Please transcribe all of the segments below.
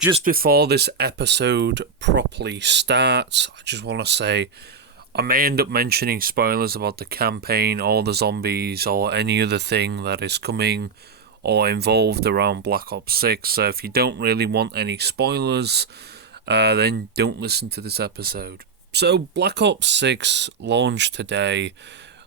Just before this episode properly starts, I just want to say I may end up mentioning spoilers about the campaign or the zombies or any other thing that is coming or involved around Black Ops 6. So if you don't really want any spoilers, then don't listen to this episode. So Black Ops 6 launched today,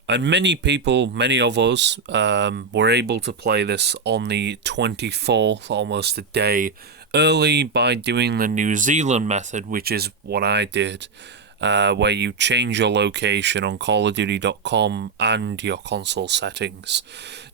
and many people, many of us, were able to play this on the 24th, almost a day early, by doing the New Zealand method, which is what I did, where you change your location on CallOfDuty.com and your console settings.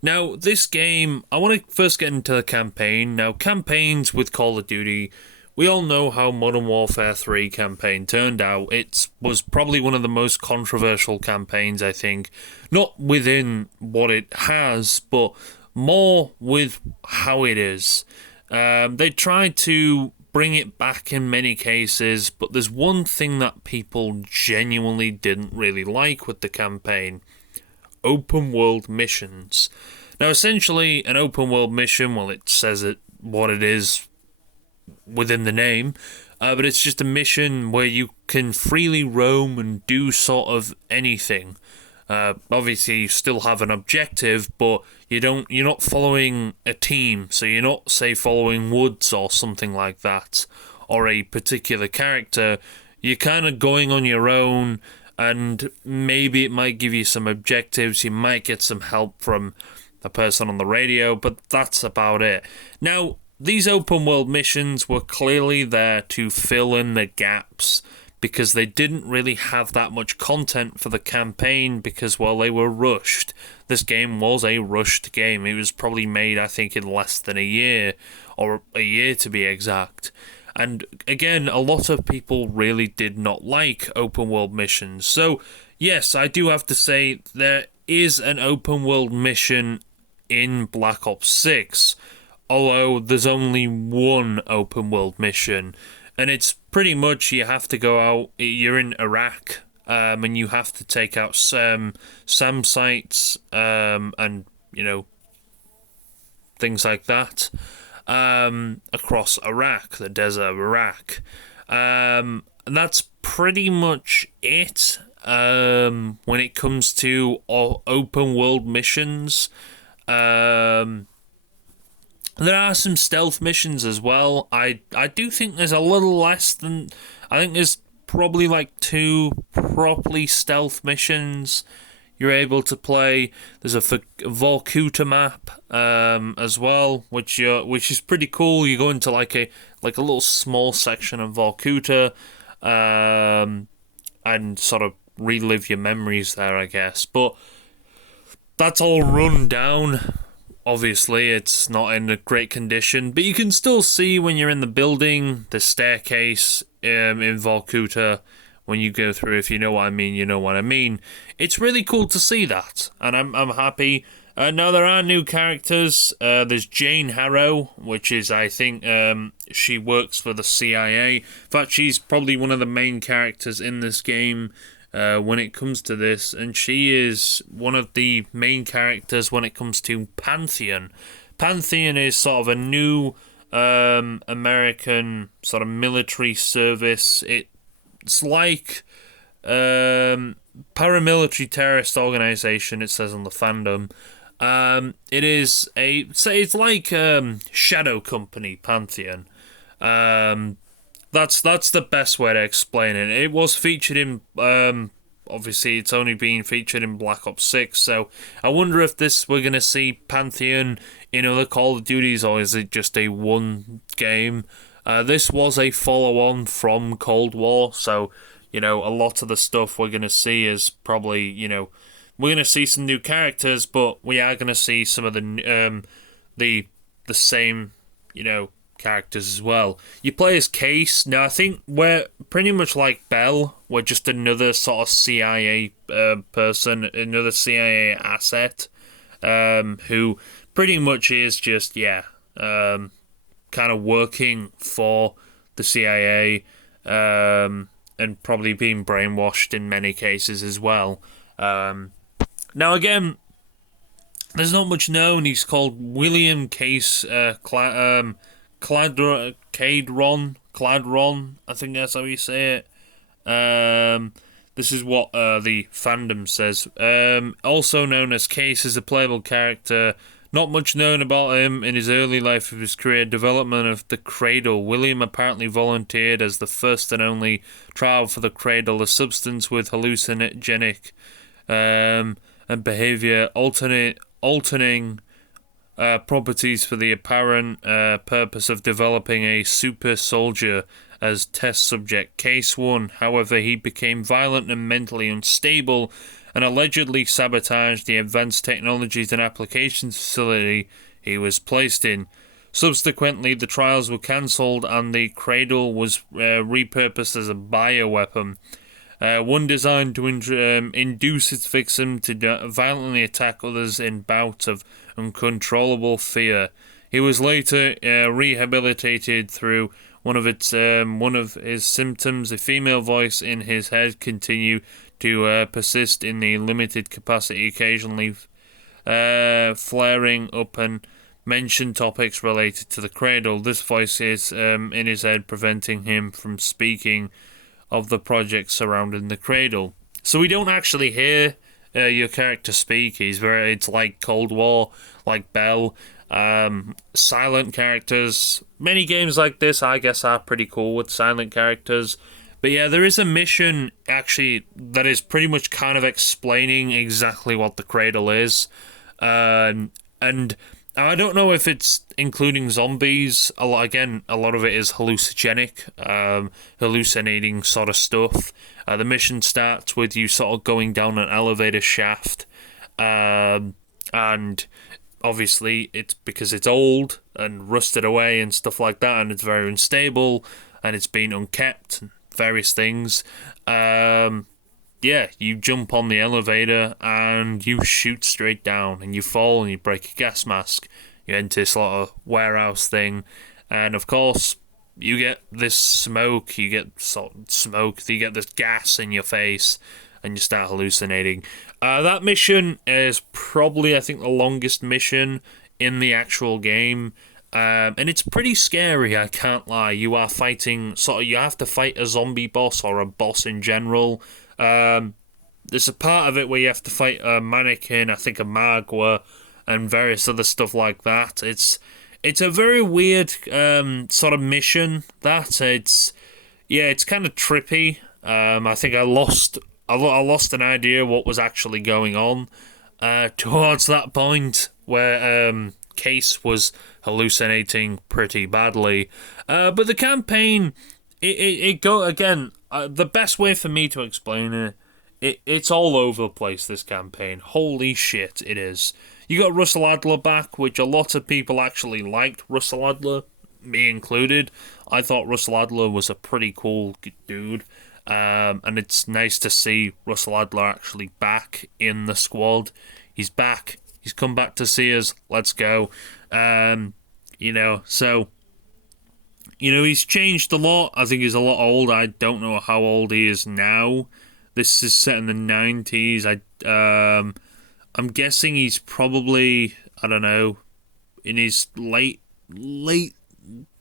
Now, this game, I want to first get into the campaign. Now, campaigns with Call of Duty, we all know how Modern Warfare 3 campaign turned out. It was probably one of the most controversial campaigns, I think. Not within what it has, but more with how it is. They tried to bring it back in many cases, but there's one thing that people genuinely didn't really like with the campaign: open world missions. Now, essentially, an open world mission, well, it says it what it is within the name, but it's just a mission where you can freely roam and do sort of anything. Obviously, you still have an objective, but you're not following a team, so you're not, say, following Woods or something like that, or a particular character. You're kind of going on your own, and maybe it might give you some objectives. You might get some help from a person on the radio, but that's about it. Now, these open world missions were clearly there to fill in the gaps, because they didn't really have that much content for the campaign because, well, they were rushed. This game was a rushed game. It was probably made, I think, in less than a year, or a year to be exact. And again, a lot of people really did not like open world missions. So, yes, I do have to say there is an open world mission in Black Ops 6, although there's only one open world mission. And it's pretty much, you have to go out, you're in Iraq, and you have to take out some SAM sites, and, things like that, across Iraq, the desert of Iraq. And that's pretty much it, when it comes to open world missions. There are some stealth missions as well. I do think there's a little less than... I think there's probably like 2 properly stealth missions you're able to play. There's a Vorkuta map as well, which is pretty cool. You go into like a little small section of Vorkuta, and sort of relive your memories there, I guess. But that's all run down. Obviously, it's not in a great condition, but you can still see when you're in the building, the staircase in Vorkuta, when you go through. If you know what I mean, you know what I mean. It's really cool to see that, and I'm happy. Now, there are new characters. There's Jane Harrow, which is, I think, she works for the CIA. In fact, she's probably one of the main characters in this game, when it comes to this, and she is one of the main characters when it comes to Pantheon. Pantheon is sort of a new American sort of military service. It's like paramilitary terrorist organization, it says on the fandom. It's like Shadow Company, Pantheon. That's the best way to explain it. It was featured in, obviously it's only been featured in Black Ops 6, so I wonder if we're going to see Pantheon in other Call of Duties, or is it just a one game? This was a follow-on from Cold War, so, a lot of the stuff we're going to see is probably, we're going to see some new characters, but we are going to see some of the same, characters as well. You play as Case. Now, I think we're pretty much like Bell. We're just another sort of CIA person, another CIA asset, who pretty much is just, kind of working for the CIA, and probably being brainwashed in many cases as well. Now, again, there's not much known. He's called William Case Cladron, I think that's how you say it. This is what the fandom says. Also known as Case, is a playable character. Not much known about him in his early life of his career development of the Cradle. William apparently volunteered as the first and only trial for the Cradle, a substance with hallucinogenic and behavior altering properties for the apparent purpose of developing a super soldier as test subject. Case 1, however, he became violent and mentally unstable and allegedly sabotaged the advanced technologies and applications facility he was placed in. Subsequently, the trials were cancelled and the Cradle was repurposed as a bioweapon. One designed to induce its victim to violently attack others in bouts of uncontrollable fear. He was later rehabilitated through one of his symptoms. A female voice in his head continued to persist in the limited capacity, occasionally flaring up and mention topics related to the Cradle. This voice is in his head, preventing him from speaking of the project surrounding the Cradle. So we don't actually hear your character speak. It's like Cold War, like Bell. Silent characters. Many games like this, I guess, are pretty cool with silent characters. But yeah, there is a mission, actually, that is pretty much kind of explaining exactly what the Cradle is. And I don't know if it's including zombies. A lot of it is hallucinogenic, hallucinating sort of stuff. The mission starts with you sort of going down an elevator shaft. And obviously, it's because it's old and rusted away and stuff like that, and it's very unstable, and it's been unkept, and various things. You jump on the elevator and you shoot straight down and you fall and you break a gas mask. You enter this sort of warehouse thing, and of course you get this smoke, you get this gas in your face, and you start hallucinating. That mission is probably, I think, the longest mission in the actual game. And it's pretty scary, I can't lie. You are fighting, you have to fight a zombie boss or a boss in general. There's a part of it where you have to fight a mannequin, I think a Magua, and various other stuff like that. It's a very weird sort of mission. It's kind of trippy. I think I lost an idea what was actually going on towards that point where Case was hallucinating pretty badly. But the campaign, the best way for me to explain it's all over the place, this campaign. Holy shit, it is. You got Russell Adler back, which a lot of people actually liked Russell Adler, me included. I thought Russell Adler was a pretty cool dude. And it's nice to see Russell Adler actually back in the squad. He's back. He's come back to see us. Let's go. He's changed a lot. I think he's a lot old. I don't know how old he is now. This is set in the 90s. I'm guessing he's probably, I don't know, in his late 50s,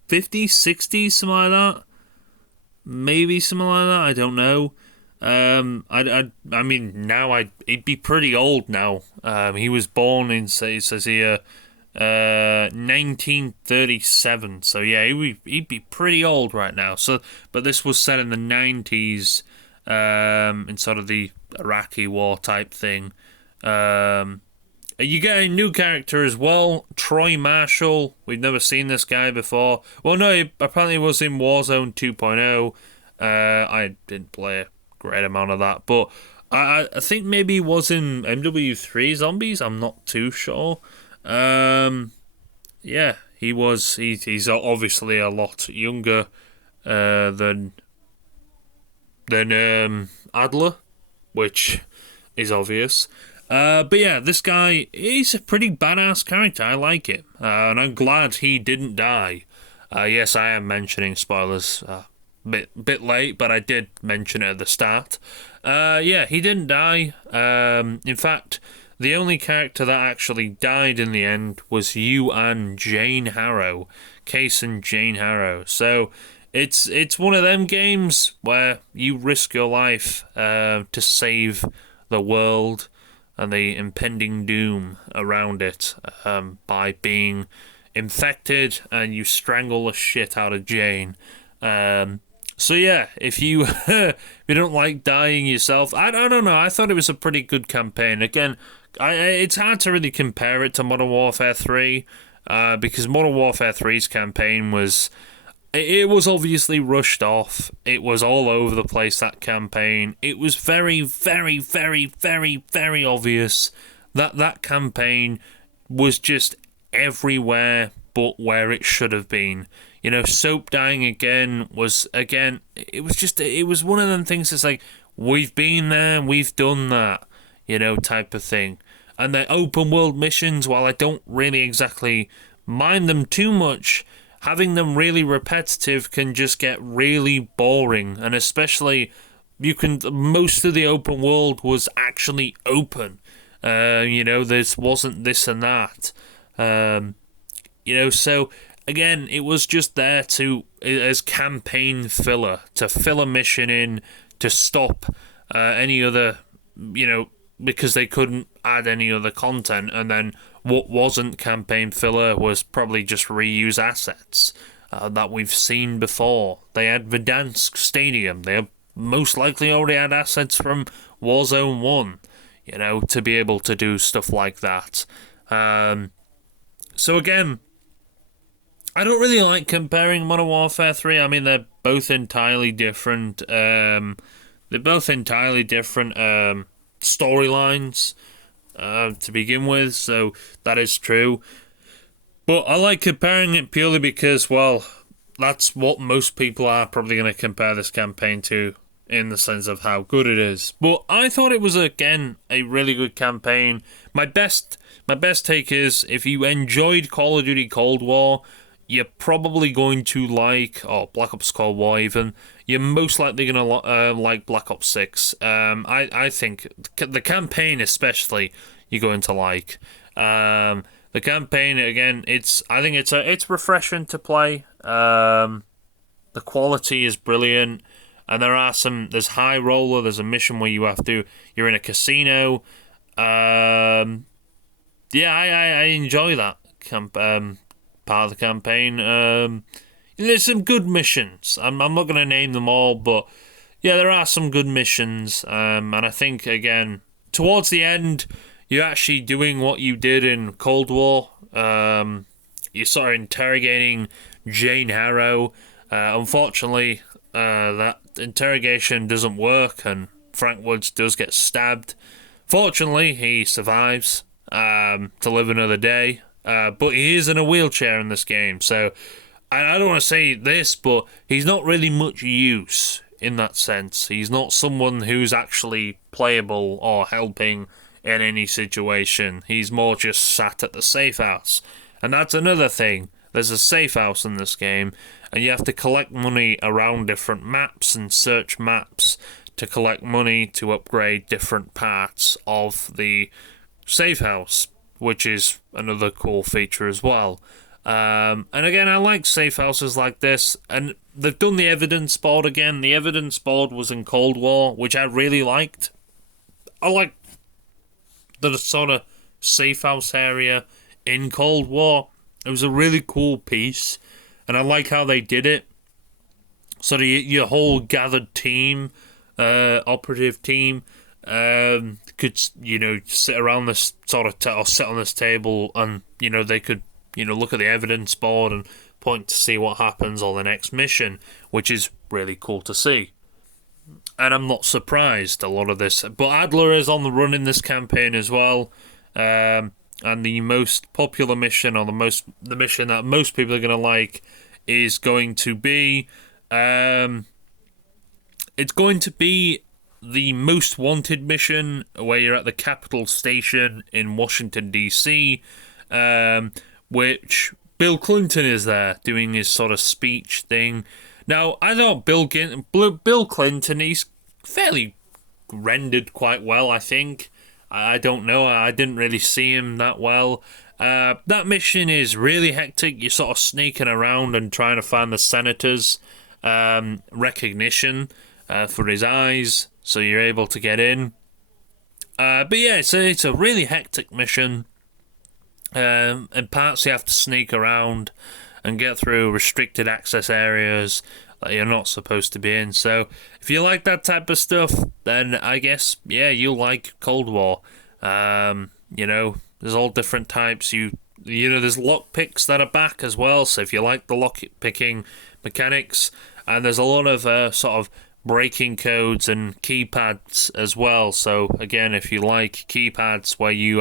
60s, something like that. Maybe something like that. I don't know. I mean, now he'd be pretty old now. He was born in, it says here, 1937. So yeah, he'd be pretty old right now. So, but this was set in the 90s, in sort of the Iraqi war type thing. You get a new character as well, Troy Marshall. We've never seen this guy before. Well, no, he apparently was in Warzone 2.0. I didn't play a great amount of that, but I think maybe he was in MW3 Zombies. I'm not too sure. He was. He's obviously a lot younger than Adler, which is obvious. But yeah, this guy, he's a pretty badass character. I like it. And I'm glad he didn't die. Yes, I am mentioning spoilers bit late, but I did mention it at the start. He didn't die. In fact, the only character that actually died in the end was you and Jane Harrow, Case and Jane Harrow. So it's one of them games where you risk your life to save the world and the impending doom around it by being infected, and you strangle the shit out of Jane. So yeah, if you if you don't like dying yourself, I don't know. I thought it was a pretty good campaign. Again, it's hard to really compare it to Modern Warfare 3 because Modern Warfare 3's campaign was. It was obviously rushed off. It was all over the place, that campaign. It was very, very, very, very, very obvious that campaign was just everywhere but where it should have been. You know, Soap dying again was, it was one of them things that's like, we've been there, we've done that, you know, type of thing. And the open world missions, while I don't really exactly mind them too much, having them really repetitive can just get really boring, and especially most of the open world was actually open. You know, there wasn't this and that. You know, so again, it was just there as campaign filler, to fill a mission in, to stop any other, you know, because they couldn't add any other content, and then what wasn't campaign filler was probably just reuse assets that we've seen before. They had Verdansk Stadium. They most likely already had assets from Warzone 1, you know, to be able to do stuff like that. So again, I don't really like comparing Modern Warfare 3. I mean, they're both entirely different. Storylines to begin with, so that is true. But I like comparing it purely because, well, that's what most people are probably going to compare this campaign to, in the sense of how good it is. But I thought it was, again, a really good campaign. My best take is, if you enjoyed Call of Duty Cold War, you're probably going to like, Black Ops Cold War even, you're most likely going to like Black Ops 6. I think the campaign especially you're going to like. The campaign, again, I think it's refreshing to play. The quality is brilliant, and there's High Roller, there's a mission where you're in a casino. I enjoy that part of the campaign. There's some good missions. I'm not going to name them all, but yeah, there are some good missions. And I think, again, towards the end, you're actually doing what you did in Cold War. You're sort of interrogating Jane Harrow. Unfortunately, that interrogation doesn't work, and Frank Woods does get stabbed. Fortunately, he survives to live another day. But he is in a wheelchair in this game, so I don't want to say this, but he's not really much use in that sense. He's not someone who's actually playable or helping in any situation. He's more just sat at the safe house. And that's another thing. There's a safe house in this game, and you have to collect money around different maps and search maps to collect money to upgrade different parts of the safe house, which is another cool feature as well. And again, I like safe houses like this, and they've done the evidence board again. The evidence board was in Cold War, which I really liked. I like the sort of safe house area in Cold War. It was a really cool piece, and I like how they did it. So your whole gathered team, operative team, could, sit around this sort of or sit on this table, and they could look at the evidence board and point to see what happens on the next mission, which is really cool to see. And I'm not surprised a lot of this, but Adler is on the run in this campaign as well. And the most popular mission, or the mission that most people are going to like, is going to be it's going to be the Most Wanted mission, where you're at the Capitol Station in Washington DC, which Bill Clinton is there doing his sort of speech thing. Now, I thought Bill Clinton, he's fairly rendered quite well, I think. I don't know. I didn't really see him that well. That mission is really hectic. You're sort of sneaking around and trying to find the senator's recognition for his eyes, so you're able to get in. But yeah, it's a really hectic mission. In parts you have to sneak around and get through restricted access areas that you're not supposed to be in. So if you like that type of stuff, then I guess, yeah, you'll like Cold War. There's all different types. There's lockpicks that are back as well, so if you like the lockpicking mechanics, and there's a lot of sort of breaking codes and keypads as well. So again, if you like keypads where you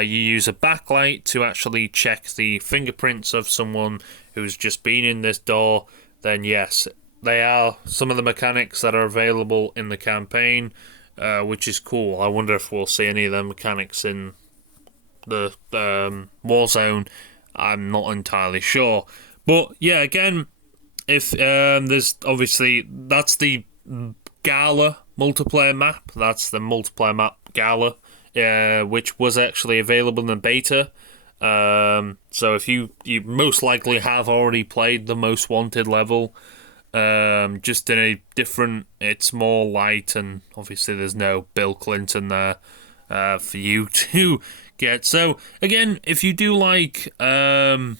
use a backlight to actually check the fingerprints of someone who's just been in this door, then yes, they are some of the mechanics that are available in the campaign, which is cool. I wonder if we'll see any of the mechanics in the Warzone. I'm not entirely sure. But yeah, again, if there's obviously, that's the Gala multiplayer map. That's the multiplayer map Gala, which was actually available in the beta. So if you most likely have already played the Most Wanted level, just in a different, it's more light, and obviously there's no Bill Clinton there for you to get. So again, if you do like the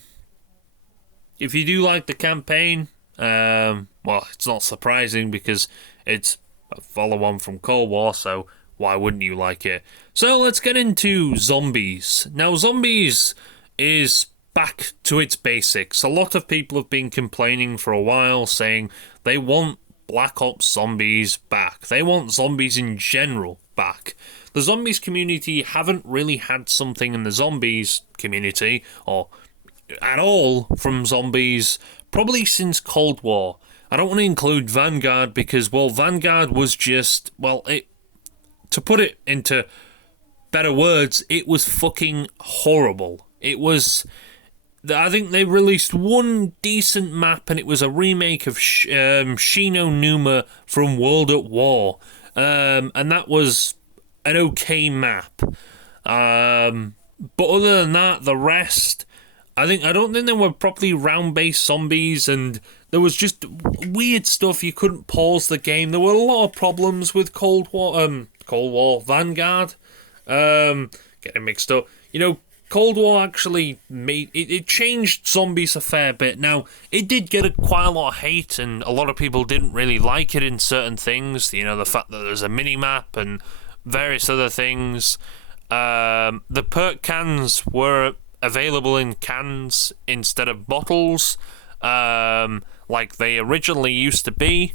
campaign, well, it's not surprising because it's a follow-on from Cold War, so why wouldn't you like it? So let's get into Zombies. Now, Zombies is back to its basics. A lot of people have been complaining for a while, saying they want Black Ops Zombies back. They want zombies in general back. The Zombies community haven't really had something in the Zombies community, or at all, from Zombies, probably since Cold War. I don't want to include Vanguard because, well, Vanguard was just, to put it into better words, it was fucking horrible. It was, I think they released one decent map, and it was a remake of Shino Numa from World at War. And that was an okay map. But other than that, the rest, I don't think there were properly round-based zombies, and there was just weird stuff. You couldn't pause the game. There were a lot of problems with Cold War Vanguard. Getting mixed up. Cold War actually made it changed zombies a fair bit. Now, it did get quite a lot of hate, and a lot of people didn't really like it in certain things. The fact that there's a mini-map and various other things. The perk cans were available in cans instead of bottles, like they originally used to be.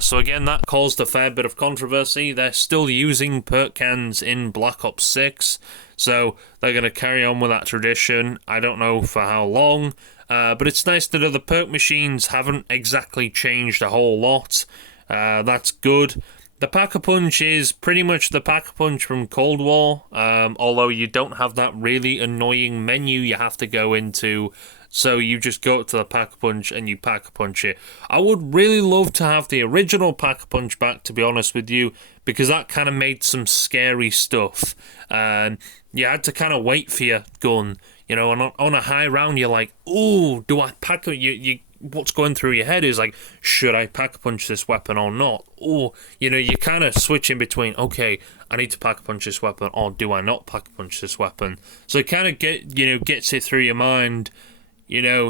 So again, that caused a fair bit of controversy. They're still using perk cans in Black Ops 6, so they're going to carry on with that tradition. I don't know for how long, but it's nice that the perk machines haven't exactly changed a whole lot. That's good. The Pack-a-Punch is pretty much the Pack-a-Punch from Cold War, although you don't have that really annoying menu you have to go into, so you just go to the Pack-a-Punch and you Pack-a-Punch it. I would really love to have the original Pack-a-Punch back, to be honest with you, because that kind of made some scary stuff. You had to kind of wait for your gun, and on a high round you're like, ooh, do I pack it? What's going through your head is like, should I Pack-a-Punch this weapon or not? Or, you kind of switch in between, okay, I need to Pack-a-Punch this weapon, or do I not Pack-a-Punch this weapon? So it kind of gets it through your mind,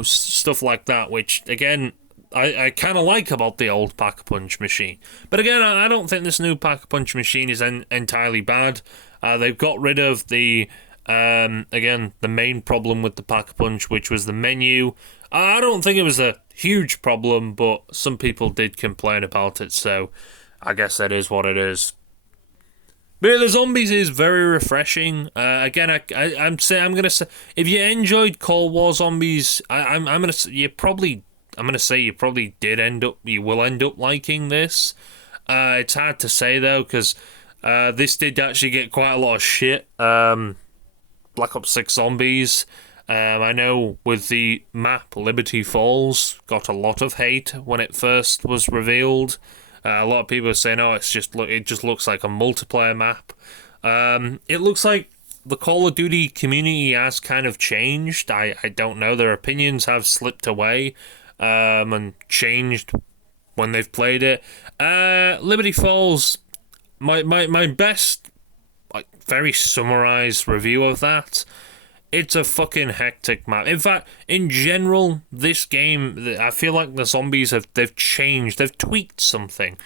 stuff like that, which, again, I kind of like about the old Pack-a-Punch machine. But again, I don't think this new Pack-a-Punch machine is entirely bad. They've got rid of the main problem with the Pack-a-Punch, which was the menu. I don't think it was a huge problem, but some people did complain about it, so I guess that is what it is. But the Zombies is very refreshing. Again, I'm gonna say, if you enjoyed Cold War Zombies, I'm gonna say you probably you will end up liking this. It's hard to say though, because this did actually get quite a lot of shit. Black Ops 6 Zombies. I know with the map Liberty Falls got a lot of hate when it first was revealed. A lot of people are saying, "Oh, it just looks like a multiplayer map." It looks like the Call of Duty community has kind of changed. I don't know. Their opinions have slipped away and changed when they've played it. Liberty Falls, my best, like, very summarized review of that. It's a fucking hectic map. In fact, in general, this game, I feel like the zombies they've changed. They've tweaked something.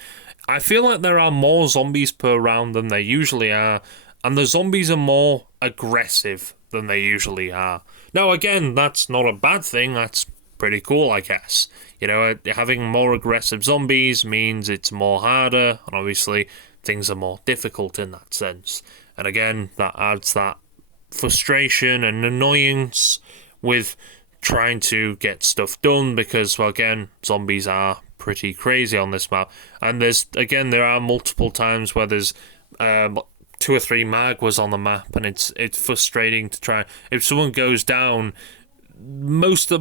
I feel like there are more zombies per round than there usually are, and the zombies are more aggressive than they usually are. Now, again, that's not a bad thing. That's pretty cool, I guess. You know, having more aggressive zombies means it's more harder, and obviously things are more difficult in that sense. And again, that adds that frustration and annoyance with trying to get stuff done because, well, again, zombies are pretty crazy on this map. And there are multiple times where there's 2 or 3 Magwas on the map, and it's frustrating to try. If someone goes down, most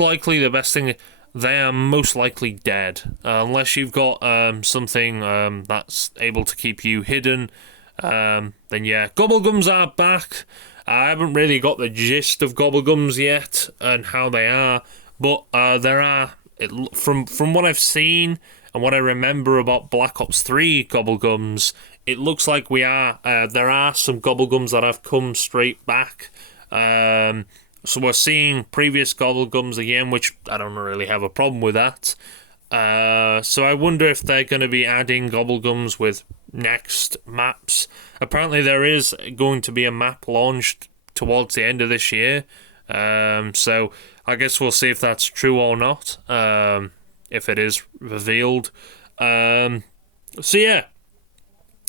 likely the best thing, they are most likely dead unless you've got something that's able to keep you hidden. Then yeah, Gobblegums are back. I haven't really got the gist of Gobblegums yet and how they are, but there are, from what I've seen and what I remember about Black Ops 3 Gobblegums, it looks like there are some Gobblegums that have come straight back. So we're seeing previous Gobblegums again, which I don't really have a problem with that. So I wonder if they're going to be adding Gobblegums with next maps. Apparently there is going to be a map launched towards the end of this year. So I guess we'll see if that's true or not, if it is revealed. So yeah,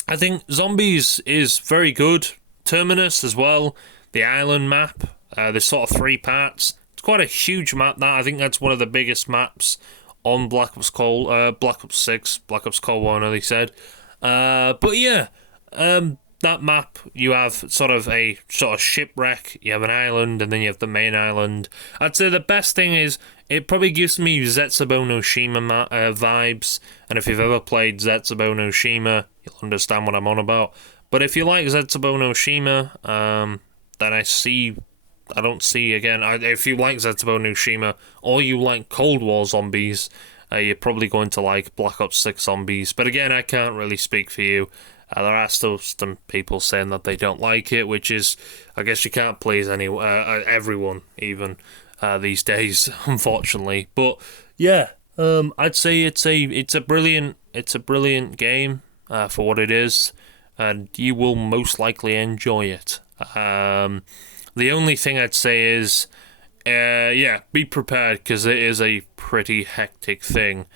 I think Zombies is very good. Terminus as well, the island map. There's sort of 3 parts. It's quite a huge map. I think that's one of the biggest maps on Black Ops 6, Black Ops Cold War, I know they said. But yeah, that map, you have sort of a shipwreck, you have an island, and then you have the main island. I'd say the best thing is, it probably gives me Zetsubou no Shima vibes, and if you've ever played Zetsubou no Shima, you'll understand what I'm on about. But if you like Zetsubou no Shima, then I don't see, again, if you like Zetsubou no Shima, or you like Cold War zombies, you're probably going to like Black Ops 6 zombies. But again, I can't really speak for you. There are still some people saying that they don't like it, which is, I guess you can't please everyone, even these days, unfortunately. But yeah, I'd say it's a brilliant game for what it is, and you will most likely enjoy it. The only thing I'd say is, be prepared, because it is a pretty hectic thing,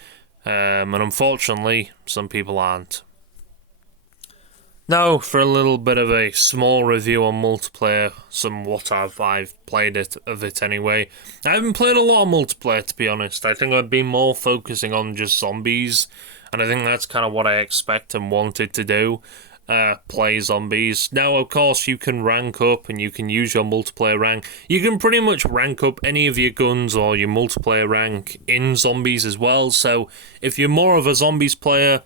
and unfortunately, some people aren't. Now, for a little bit of a small review on multiplayer, I've played of it anyway. I haven't played a lot of multiplayer, to be honest. I think I've been more focusing on just zombies, and I think that's kind of what I expect and wanted to do. Play zombies. Now, of course, you can rank up and you can use your multiplayer rank. You can pretty much rank up any of your guns or your multiplayer rank in zombies as well. So, if you're more of a zombies player,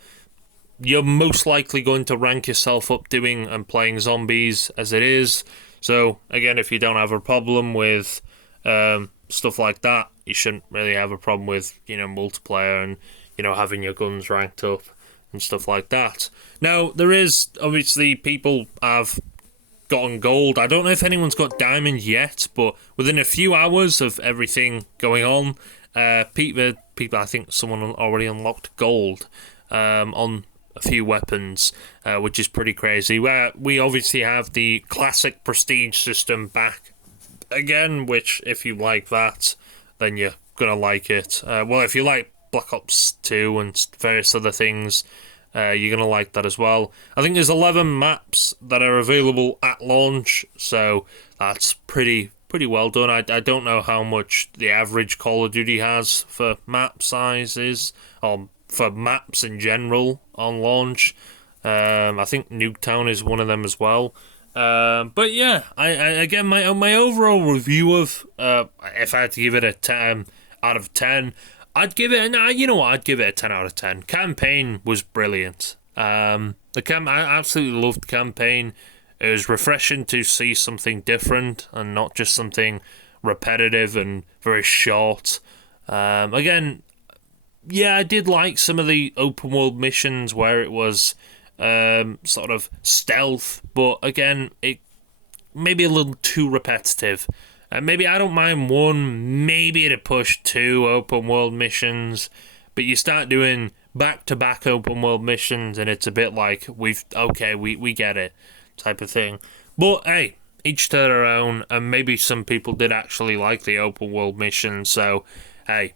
you're most likely going to rank yourself up doing and playing zombies as it is. So, again, if you don't have a problem with stuff like that, you shouldn't really have a problem with, multiplayer and, having your guns ranked up and stuff like that. Now, there is, obviously, people have gotten gold. I don't know if anyone's got diamond yet, but within a few hours of everything going on, people, I think someone already unlocked gold on a few weapons, which is pretty crazy. We obviously have the classic prestige system back again, which, if you like that, then you're gonna like it. Well, if you like Black Ops 2 and various other things, you're gonna like that as well. I think there's 11 maps that are available at launch, so that's pretty well done. I don't know how much the average Call of Duty has for map sizes, or for maps in general on launch. I think Nuketown is one of them as well. But yeah, I again, my overall review of, if I had to give it a 10 out of 10, I'd give it, I'd give it a 10 out of 10. Campaign was brilliant. I absolutely loved campaign. It was refreshing to see something different and not just something repetitive and very short. Again, yeah, I did like some of the open world missions where it was sort of stealth, but again, it maybe a little too repetitive. Maybe I don't mind one, maybe at a push two open world missions, but you start doing back to back open world missions, and it's a bit like we get it type of thing. But hey, each to their own, and maybe some people did actually like the open world missions, so hey,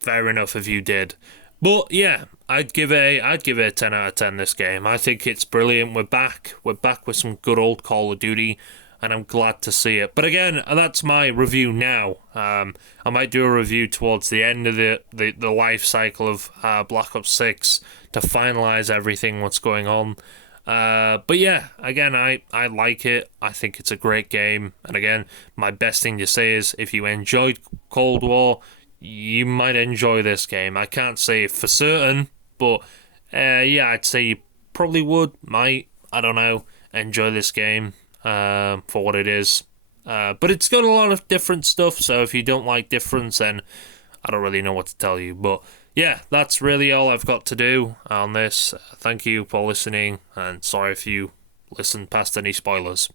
fair enough if you did. But yeah, I'd give it a 10 out of 10 this game. I think it's brilliant. We're back with some good old Call of Duty, and I'm glad to see it. But again, that's my review now. I might do a review towards the end of the life cycle of Black Ops 6 to finalise everything, what's going on. But yeah, again, I like it. I think it's a great game. And again, my best thing to say is if you enjoyed Cold War, you might enjoy this game. I can't say for certain, but yeah, I'd say you probably might, I don't know, enjoy this game for what it is. But it's got a lot of different stuff, so if you don't like difference, then I don't really know what to tell you. But yeah, that's really all I've got to do on this. Thank you for listening, and sorry if you listened past any spoilers.